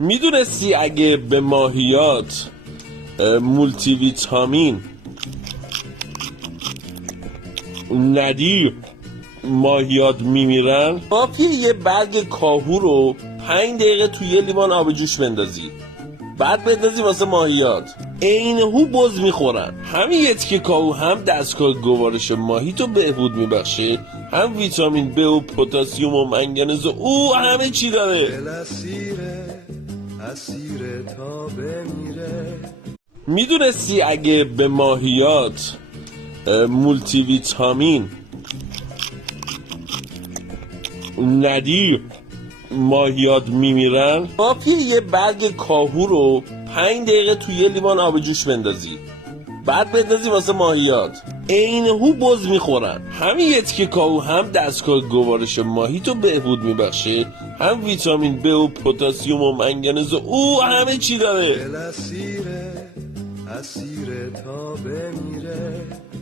میدونستی اگه به ماهیات مولتی ویتامین ندی ماهیات میمیرن؟ کافیه یه برگ کاهو رو 5 دقیقه توی یه لیوان آب جوش بندازی، بعد بندازی واسه ماهیات، عین هو بز میخورن. همین یه تیکه کاهو هم دستگاه گوارش ماهی تو بهبود میبخشه، هم ویتامین ب و پتاسیم و منگنز و او همه چی داره. میدونستی اگه به ماهیات مولتی ویتامین ندی ماهیات میمیرن؟ کافیه یه برگ کاهو رو 5 دقیقه توی یه لیوان آب جوش بندازی، بعد بندازی واسه ماهیات، عین هو بز میخورن. همین یه تیکه کاهو هم دستگاه گوارش ماهی تو بهبود میبخشه، هم ویتامین ب و پتاسیم و منگنز و او همه چی داره. اسیر تا بمیره.